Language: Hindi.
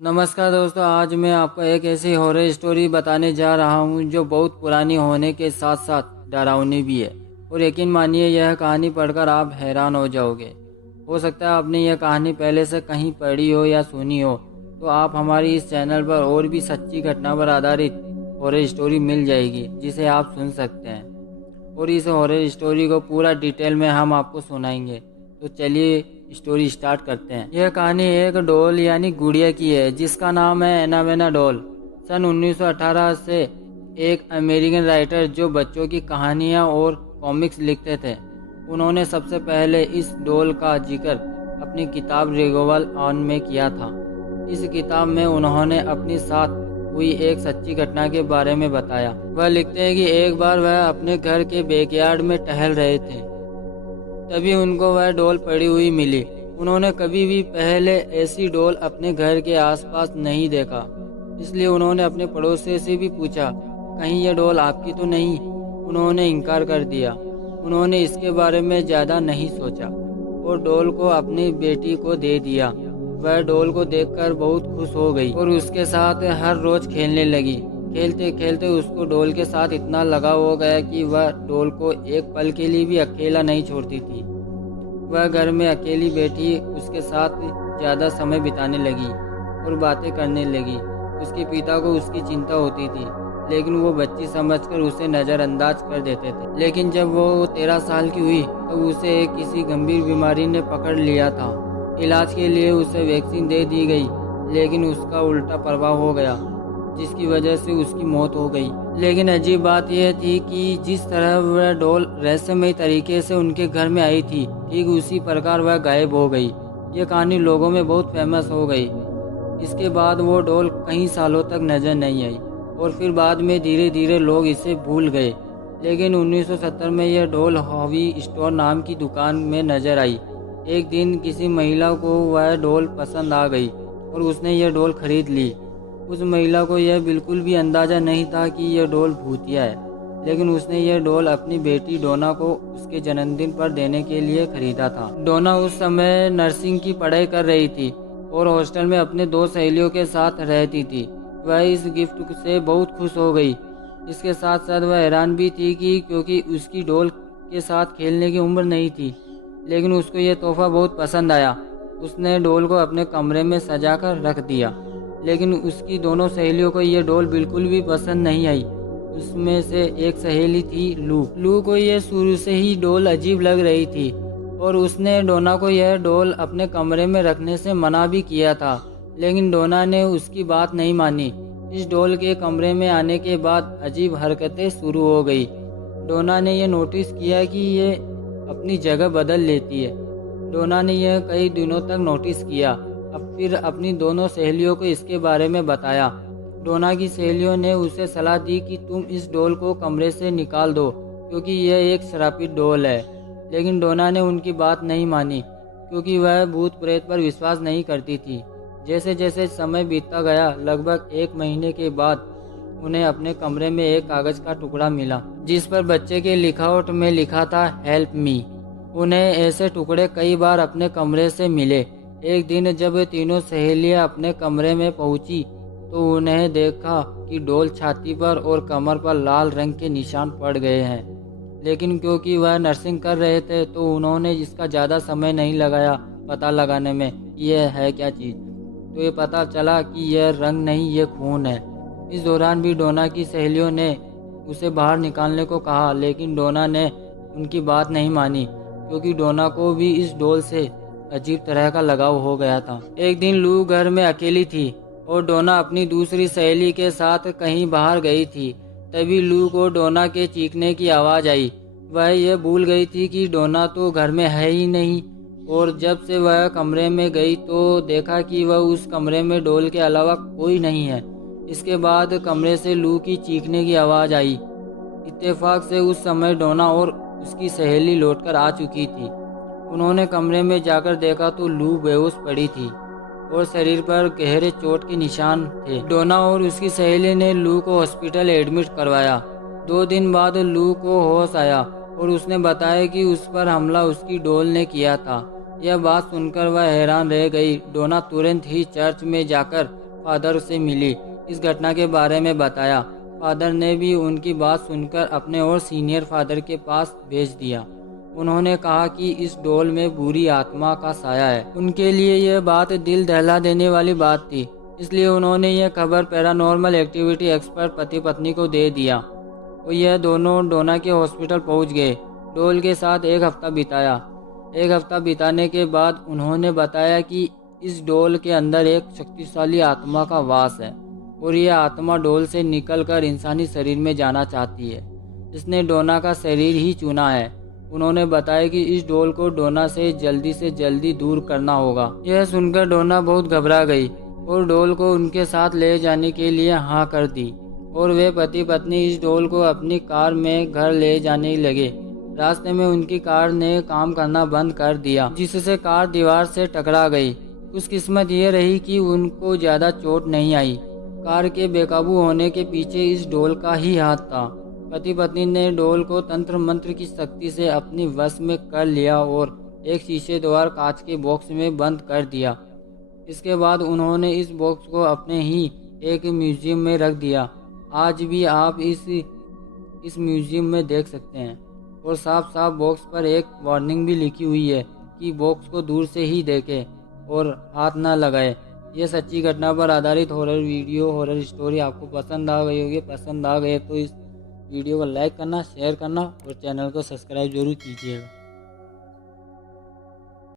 नमस्कार दोस्तों, आज मैं आपको एक ऐसी हॉरर स्टोरी बताने जा रहा हूँ जो बहुत पुरानी होने के साथ साथ डरावनी भी है। और यकीन मानिए, यह कहानी पढ़कर आप हैरान हो जाओगे। हो सकता है आपने यह कहानी पहले से कहीं पढ़ी हो या सुनी हो, तो आप हमारी इस चैनल पर और भी सच्ची घटना पर आधारित हॉरर स्टोरी मिल जाएगी जिसे आप सुन सकते हैं। और इस हॉरर स्टोरी को पूरा डिटेल में हम आपको सुनाएंगे। तो चलिए स्टोरी स्टार्ट करते हैं। यह कहानी एक डॉल यानी गुड़िया की है जिसका नाम है एनाबेना डॉल। सन 1918 से एक अमेरिकन राइटर जो बच्चों की कहानियां और कॉमिक्स लिखते थे, उन्होंने सबसे पहले इस डॉल का जिक्र अपनी किताब रिगोवल ऑन में किया था। इस किताब में उन्होंने अपनी साथ हुई एक सच्ची घटना के बारे में बताया। वह लिखते हैं कि एक बार वह अपने घर के बैकयार्ड में टहल रहे थे, तभी उनको वह डॉल पड़ी हुई मिली। उन्होंने कभी भी पहले ऐसी डॉल अपने घर के आसपास नहीं देखा, इसलिए उन्होंने अपने पड़ोसी से भी पूछा, कहीं यह डॉल आपकी तो नहीं? उन्होंने इनकार कर दिया। उन्होंने इसके बारे में ज़्यादा नहीं सोचा और डॉल को अपनी बेटी को दे दिया। वह डॉल को देखकर बहुत खुश हो गई और उसके साथ हर रोज खेलने लगी। खेलते खेलते उसको डॉल के साथ इतना लगाव हो गया कि वह डॉल को एक पल के लिए भी अकेला नहीं छोड़ती थी। वह घर में अकेली बैठी उसके साथ ज़्यादा समय बिताने लगी और बातें करने लगी। उसके पिता को उसकी चिंता होती थी, लेकिन वो बच्ची समझकर उसे नज़रअंदाज कर देते थे। लेकिन जब वो 13 साल की हुई तब उसे एक किसी गंभीर बीमारी ने पकड़ लिया था। इलाज के लिए उसे वैक्सीन दे दी गई, लेकिन उसका उल्टा प्रभाव हो गया जिसकी वजह से उसकी मौत हो गई। लेकिन अजीब बात यह थी कि जिस तरह वह डॉल रहस्यमय तरीके से उनके घर में आई थी, ठीक उसी प्रकार वह गायब हो गई। ये कहानी लोगों में बहुत फेमस हो गई। इसके बाद वो डॉल कई सालों तक नजर नहीं आई और फिर बाद में धीरे धीरे लोग इसे भूल गए। लेकिन 1970 में यह डॉल हॉबी स्टोर नाम की दुकान में नजर आई। एक दिन किसी महिला को वह डॉल पसंद आ गई और उसने यह डॉल खरीद ली। उस महिला को यह बिल्कुल भी अंदाजा नहीं था कि यह डॉल भूतिया है, लेकिन उसने यह डॉल अपनी बेटी डोना को उसके जन्मदिन पर देने के लिए खरीदा था। डोना उस समय नर्सिंग की पढ़ाई कर रही थी और हॉस्टल में अपने 2 सहेलियों के साथ रहती थी। वह इस गिफ्ट से बहुत खुश हो गई। इसके साथ साथ वह हैरान भी थी कि क्योंकि उसकी डॉल के साथ खेलने की उम्र नहीं थी, लेकिन उसको यह तोहफा बहुत पसंद आया। उसने डॉल को अपने कमरे में सजा कर रख दिया, लेकिन उसकी दोनों सहेलियों को यह डॉल बिल्कुल भी पसंद नहीं आई। उसमें से एक सहेली थी लू। लू को यह शुरू से ही डॉल अजीब लग रही थी और उसने डोना को यह डॉल अपने कमरे में रखने से मना भी किया था, लेकिन डोना ने उसकी बात नहीं मानी। इस डॉल के कमरे में आने के बाद अजीब हरकतें शुरू हो गई। डोना ने यह नोटिस किया कि यह अपनी जगह बदल लेती है। डोना ने यह कई दिनों तक नोटिस किया। अब फिर अपनी दोनों सहेलियों को इसके बारे में बताया। डोना की सहेलियों ने उसे सलाह दी कि तुम इस डॉल को कमरे से निकाल दो क्योंकि यह एक श्रापित डॉल है। लेकिन डोना ने उनकी बात नहीं मानी क्योंकि वह भूत प्रेत पर विश्वास नहीं करती थी। जैसे जैसे समय बीतता गया, लगभग 1 महीने के बाद उन्हें अपने कमरे में एक कागज का टुकड़ा मिला जिस पर बच्चे के लिखावट में लिखा था हेल्प मी। उन्हें ऐसे टुकड़े कई बार अपने कमरे से मिले। एक दिन जब तीनों सहेलियां अपने कमरे में पहुंची तो उन्हें देखा कि डॉल छाती पर और कमर पर लाल रंग के निशान पड़ गए हैं। लेकिन क्योंकि वह नर्सिंग कर रहे थे तो उन्होंने इसका ज़्यादा समय नहीं लगाया पता लगाने में यह है क्या चीज़। तो ये पता चला कि यह रंग नहीं, यह खून है। इस दौरान भी डोना की सहेलियों ने उसे बाहर निकालने को कहा, लेकिन डोना ने उनकी बात नहीं मानी क्योंकि डोना को भी इस डॉल से अजीब तरह का लगाव हो गया था। एक दिन लू घर में अकेली थी और डोना अपनी दूसरी सहेली के साथ कहीं बाहर गई थी। तभी लू को डोना के चीखने की आवाज़ आई। वह यह भूल गई थी कि डोना तो घर में है ही नहीं और जब से वह कमरे में गई तो देखा कि वह उस कमरे में डॉल के अलावा कोई नहीं है। इसके बाद कमरे से लू की चीखने की आवाज़ आई। इत्तेफाक से उस समय डोना और उसकी सहेली लौटकर आ चुकी थी। उन्होंने कमरे में जाकर देखा तो लू बेहोश पड़ी थी और शरीर पर गहरे चोट के निशान थे। डोना और उसकी सहेली ने लू को हॉस्पिटल एडमिट करवाया। 2 दिन बाद लू को होश आया और उसने बताया कि उस पर हमला उसकी डॉल ने किया था। यह बात सुनकर वह हैरान रह गई। डोना तुरंत ही चर्च में जाकर फादर से मिली, इस घटना के बारे में बताया। फादर ने भी उनकी बात सुनकर अपने और सीनियर फादर के पास भेज दिया। उन्होंने कहा कि इस डोल में बुरी आत्मा का साया है। उनके लिए यह बात दिल दहला देने वाली बात थी, इसलिए उन्होंने यह खबर पैरानॉर्मल एक्टिविटी एक्सपर्ट पति पत्नी को दे दिया और यह दोनों डोना के हॉस्पिटल पहुंच गए। डोल के साथ एक हफ्ता बिताया। एक हफ्ता बिताने के बाद उन्होंने बताया कि इस डोल के अंदर एक शक्तिशाली आत्मा का वास है और यह आत्मा डोल से निकलकर इंसानी शरीर में जाना चाहती है। इसने डोना का शरीर ही चुना है। उन्होंने बताया कि इस डोल को डोना से जल्दी दूर करना होगा। यह सुनकर डोना बहुत घबरा गई और डोल को उनके साथ ले जाने के लिए हाँ कर दी और वे पति पत्नी इस डोल को अपनी कार में घर ले जाने लगे। रास्ते में उनकी कार ने काम करना बंद कर दिया, जिससे कार दीवार से टकरा गई। खुशकिस्मत ये रही कि उनको ज्यादा चोट नहीं आई। कार के बेकाबू होने के पीछे इस डोल का ही हाथ था। पति पत्नी ने डोल को तंत्र मंत्र की शक्ति से अपनी वश में कर लिया और एक शीशेदार कांच के बॉक्स में बंद कर दिया। इसके बाद उन्होंने इस बॉक्स को अपने ही एक म्यूजियम में रख दिया। आज भी आप इस म्यूजियम में देख सकते हैं और साफ साफ बॉक्स पर एक वार्निंग भी लिखी हुई है कि बॉक्स को दूर से ही देखें और हाथ न लगाए। यह सच्ची घटना पर आधारित हॉरर स्टोरी आपको पसंद आ गई होगी। पसंद आ गए तो इस वीडियो को लाइक करना, शेयर करना और चैनल को सब्सक्राइब जरूर कीजिएगा।